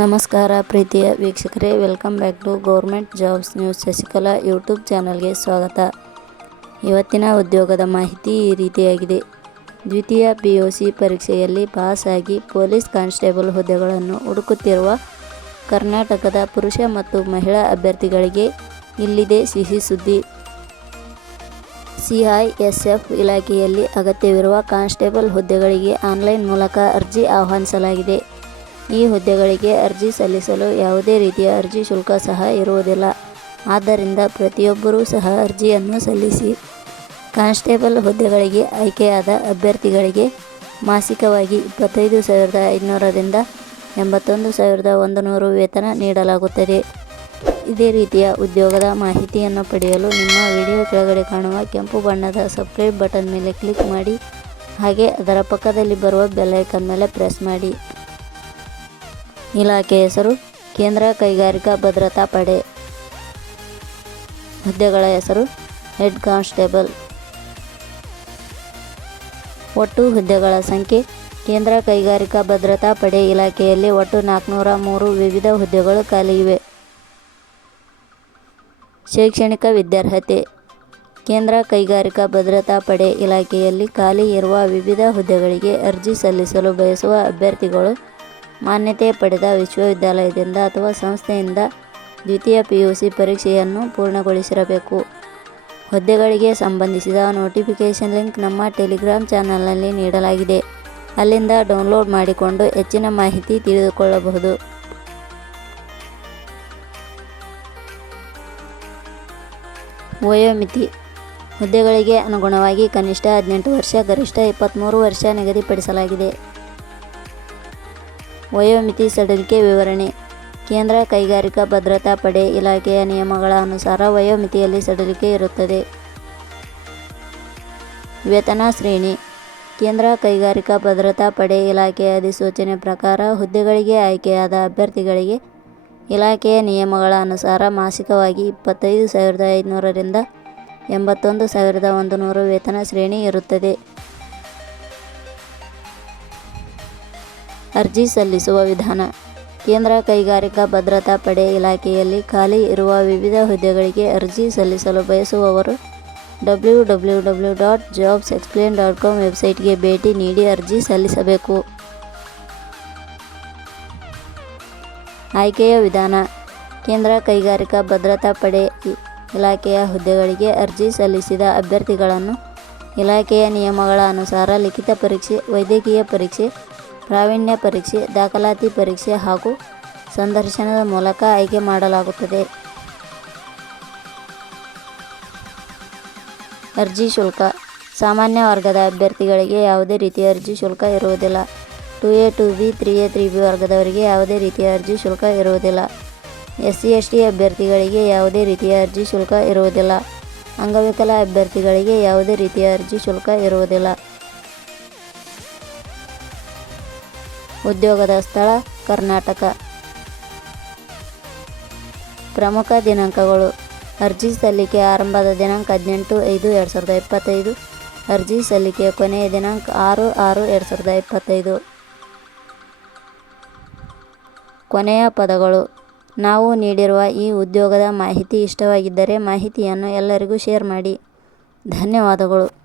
ನಮಸ್ಕಾರ ಪ್ರೀತಿಯ ವೀಕ್ಷಕರೇ, welcome back to government jobs news Shashikala YouTube ಚಾನಲ್ಗೆ ಸ್ವಾಗತ. ಇವತ್ತಿನ ಉದ್ಯೋಗದ ಮಾಹಿತಿ ಈ ರೀತಿಯಾಗಿದೆ. ದ್ವಿತೀಯ ಪಿ ಯು ಸಿ ಪರೀಕ್ಷೆಯಲ್ಲಿ ಪಾಸ್ ಆಗಿ ಪೊಲೀಸ್ ಕಾನ್ಸ್ಟೇಬಲ್ ಹುದ್ದೆಗಳನ್ನು ಹುಡುಕುತ್ತಿರುವ ಕರ್ನಾಟಕದ ಪುರುಷ ಮತ್ತು ಮಹಿಳಾ ಅಭ್ಯರ್ಥಿಗಳಿಗೆ ಇಲ್ಲಿದೆ ಸಿಹಿ ಸುದ್ದಿ. ಸಿಐಎಸ್ಎಫ್ ಇಲಾಖೆಯಲ್ಲಿ ಅಗತ್ಯವಿರುವ ಕಾನ್ಸ್ಟೇಬಲ್ ಹುದ್ದೆಗಳಿಗೆ ಆನ್ಲೈನ್ ಮೂಲಕ ಅರ್ಜಿ ಆಹ್ವಾನಿಸಲಾಗಿದೆ. ಈ ಹುದ್ದೆಗಳಿಗೆ ಅರ್ಜಿ ಸಲ್ಲಿಸಲು ಯಾವುದೇ ರೀತಿಯ ಅರ್ಜಿ ಶುಲ್ಕ ಸಹ ಇರುವುದಿಲ್ಲ. ಆದ್ದರಿಂದ ಪ್ರತಿಯೊಬ್ಬರೂ ಸಹ ಅರ್ಜಿಯನ್ನು ಸಲ್ಲಿಸಿ ಕಾನ್ಸ್ಟೇಬಲ್ ಹುದ್ದೆಗಳಿಗೆ ಆಯ್ಕೆಯಾದ ಅಭ್ಯರ್ಥಿಗಳಿಗೆ ಮಾಸಿಕವಾಗಿ ಇಪ್ಪತ್ತೈದು ಸಾವಿರದ ಐದುನೂರರಿಂದ ಎಂಬತ್ತೊಂದು ಸಾವಿರದ ಒಂದು ನೂರು ವೇತನ ನೀಡಲಾಗುತ್ತದೆ. ಇದೇ ರೀತಿಯ ಉದ್ಯೋಗದ ಮಾಹಿತಿಯನ್ನು ಪಡೆಯಲು ನಿಮ್ಮ ವಿಡಿಯೋ ಕೆಳಗಡೆ ಕಾಣುವ ಕೆಂಪು ಬಣ್ಣದ ಸಬ್ಸ್ಕ್ರೈಬ್ ಬಟನ್ ಮೇಲೆ ಕ್ಲಿಕ್ ಮಾಡಿ, ಹಾಗೆ ಅದರ ಪಕ್ಕದಲ್ಲಿ ಬರುವ ಬೆಲ್ಲೈಕನ್ ಮೇಲೆ ಪ್ರೆಸ್ ಮಾಡಿ. ಇಲಾಖೆ ಹೆಸರು ಕೇಂದ್ರ ಕೈಗಾರಿಕಾ ಭದ್ರತಾ ಪಡೆ. ಹುದ್ದೆಗಳ ಹೆಸರು ಹೆಡ್ ಕಾನ್ಸ್ಟೇಬಲ್. ಒಟ್ಟು ಹುದ್ದೆಗಳ ಸಂಖ್ಯೆ ಕೇಂದ್ರ ಕೈಗಾರಿಕಾ ಭದ್ರತಾ ಪಡೆ ಇಲಾಖೆಯಲ್ಲಿ ಒಟ್ಟು ನಾಲ್ಕುನೂರ ಮೂರು ವಿವಿಧ ಹುದ್ದೆಗಳು ಖಾಲಿ ಇವೆ. ಶೈಕ್ಷಣಿಕ ವಿದ್ಯಾರ್ಹತೆ ಕೇಂದ್ರ ಕೈಗಾರಿಕಾ ಭದ್ರತಾ ಪಡೆ ಇಲಾಖೆಯಲ್ಲಿ ಖಾಲಿ ಇರುವ ವಿವಿಧ ಹುದ್ದೆಗಳಿಗೆ ಅರ್ಜಿ ಸಲ್ಲಿಸಲು ಬಯಸುವ ಅಭ್ಯರ್ಥಿಗಳು ಮಾನ್ಯತೆ ಪಡೆದ ವಿಶ್ವವಿದ್ಯಾಲಯದಿಂದ ಅಥವಾ ಸಂಸ್ಥೆಯಿಂದ ದ್ವಿತೀಯ ಪಿ ಯು ಸಿ ಪರೀಕ್ಷೆಯನ್ನು ಪೂರ್ಣಗೊಳಿಸಿರಬೇಕು. ಹುದ್ದೆಗಳಿಗೆ ಸಂಬಂಧಿಸಿದ ನೋಟಿಫಿಕೇಷನ್ ಲಿಂಕ್ ನಮ್ಮ ಟೆಲಿಗ್ರಾಮ್ ಚಾನಲ್ನಲ್ಲಿ ನೀಡಲಾಗಿದೆ. ಅಲ್ಲಿಂದ ಡೌನ್ಲೋಡ್ ಮಾಡಿಕೊಂಡು ಹೆಚ್ಚಿನ ಮಾಹಿತಿ ತಿಳಿದುಕೊಳ್ಳಬಹುದು. ವಯೋಮಿತಿ ಹುದ್ದೆಗಳಿಗೆ ಅನುಗುಣವಾಗಿ ಕನಿಷ್ಠ ಹದಿನೆಂಟು ವರ್ಷ, ಗರಿಷ್ಠ ಇಪ್ಪತ್ತ್ಮೂರು ವರ್ಷ ನಿಗದಿಪಡಿಸಲಾಗಿದೆ. ವಯೋಮಿತಿ ಸಡಿಲಿಕೆ ವಿವರಣೆ. ಕೇಂದ್ರ ಕೈಗಾರಿಕಾ ಭದ್ರತಾ ಪಡೆ ಇಲಾಖೆಯ ನಿಯಮಗಳ ಅನುಸಾರ ವಯೋಮಿತಿಯಲ್ಲಿ ಸಡಿಲಿಕೆ ಇರುತ್ತದೆ. ವೇತನ ಶ್ರೇಣಿ. ಕೇಂದ್ರ ಕೈಗಾರಿಕಾ ಭದ್ರತಾ ಪಡೆ ಇಲಾಖೆಯ ಅಧಿಸೂಚನೆ ಪ್ರಕಾರ ಹುದ್ದೆಗಳಿಗೆ ಆಯ್ಕೆಯಾದ ಅಭ್ಯರ್ಥಿಗಳಿಗೆ ಇಲಾಖೆಯ ನಿಯಮಗಳ ಅನುಸಾರ ಮಾಸಿಕವಾಗಿ ಇಪ್ಪತ್ತೈದು ಸಾವಿರದ ಐದುನೂರರಿಂದ ಎಂಬತ್ತೊಂದು ಸಾವಿರದ ಒಂದು ನೂರು ವೇತನ ಶ್ರೇಣಿ ಇರುತ್ತದೆ. ಅರ್ಜಿ ಸಲ್ಲಿಸುವ ವಿಧಾನ. ಕೇಂದ್ರ ಕೈಗಾರಿಕಾ ಭದ್ರತಾ ಪಡೆ ಇಲಾಖೆಯಲ್ಲಿ ಖಾಲಿ ಇರುವ ವಿವಿಧ ಹುದ್ದೆಗಳಿಗೆ ಅರ್ಜಿ ಸಲ್ಲಿಸಲು ಬಯಸುವವರು W W W dot jobs explain dot com ವೆಬ್ಸೈಟ್ಗೆ ಭೇಟಿ ನೀಡಿ ಅರ್ಜಿ ಸಲ್ಲಿಸಬೇಕು. ಆಯ್ಕೆಯ ವಿಧಾನ. ಕೇಂದ್ರ ಕೈಗಾರಿಕಾ ಭದ್ರತಾ ಪಡೆ ಇಲಾಖೆಯ ಹುದ್ದೆಗಳಿಗೆ ಅರ್ಜಿ ಸಲ್ಲಿಸಿದ ಅಭ್ಯರ್ಥಿಗಳನ್ನು ಇಲಾಖೆಯ ನಿಯಮಗಳ ಅನುಸಾರ ಲಿಖಿತ ಪರೀಕ್ಷೆ, ವೈದ್ಯಕೀಯ ಪರೀಕ್ಷೆ ಪ್ರಾವೀಣ್ಯ ಪರೀಕ್ಷೆ, ದಾಖಲಾತಿ ಪರೀಕ್ಷೆ ಹಾಗೂ ಸಂದರ್ಶನದ ಮೂಲಕ ಆಯ್ಕೆ ಮಾಡಲಾಗುತ್ತದೆ. ಅರ್ಜಿ ಶುಲ್ಕ. ಸಾಮಾನ್ಯ ವರ್ಗದ ಅಭ್ಯರ್ಥಿಗಳಿಗೆ ಯಾವುದೇ ರೀತಿಯ ಅರ್ಜಿ ಶುಲ್ಕ ಇರುವುದಿಲ್ಲ. Two A, two B, three A, three B ವರ್ಗದವರಿಗೆ ಯಾವುದೇ ರೀತಿಯ ಅರ್ಜಿ ಶುಲ್ಕ ಇರುವುದಿಲ್ಲ. ಎಸ್ ಸಿ ಎಸ್ ಟಿ ಅಭ್ಯರ್ಥಿಗಳಿಗೆ ಯಾವುದೇ ರೀತಿಯ ಅರ್ಜಿ ಶುಲ್ಕ ಇರುವುದಿಲ್ಲ. ಅಂಗವಿಕಲ ಅಭ್ಯರ್ಥಿಗಳಿಗೆ ಯಾವುದೇ ರೀತಿಯ ಅರ್ಜಿ ಶುಲ್ಕ ಇರುವುದಿಲ್ಲ. ಉದ್ಯೋಗದ ಸ್ಥಳ ಕರ್ನಾಟಕ. ಪ್ರಮುಖ ದಿನಾಂಕಗಳು. ಅರ್ಜಿ ಸಲ್ಲಿಕೆ ಆರಂಭದ ದಿನಾಂಕ ಹದಿನೆಂಟು ಐದು ಎರಡು ಸಾವಿರದ ಇಪ್ಪತ್ತೈದು. ಅರ್ಜಿ ಸಲ್ಲಿಕೆಯ ಕೊನೆಯ ದಿನಾಂಕ ಆರು ಆರು ಎರಡು ಸಾವಿರದ ಇಪ್ಪತ್ತೈದು. ಕೊನೆಯ ಪದಗಳು. ನಾವು ನೀಡಿರುವ ಈ ಉದ್ಯೋಗದ ಮಾಹಿತಿ ಇಷ್ಟವಾಗಿದ್ದರೆ ಮಾಹಿತಿಯನ್ನು ಎಲ್ಲರಿಗೂ ಶೇರ್ ಮಾಡಿ. ಧನ್ಯವಾದಗಳು.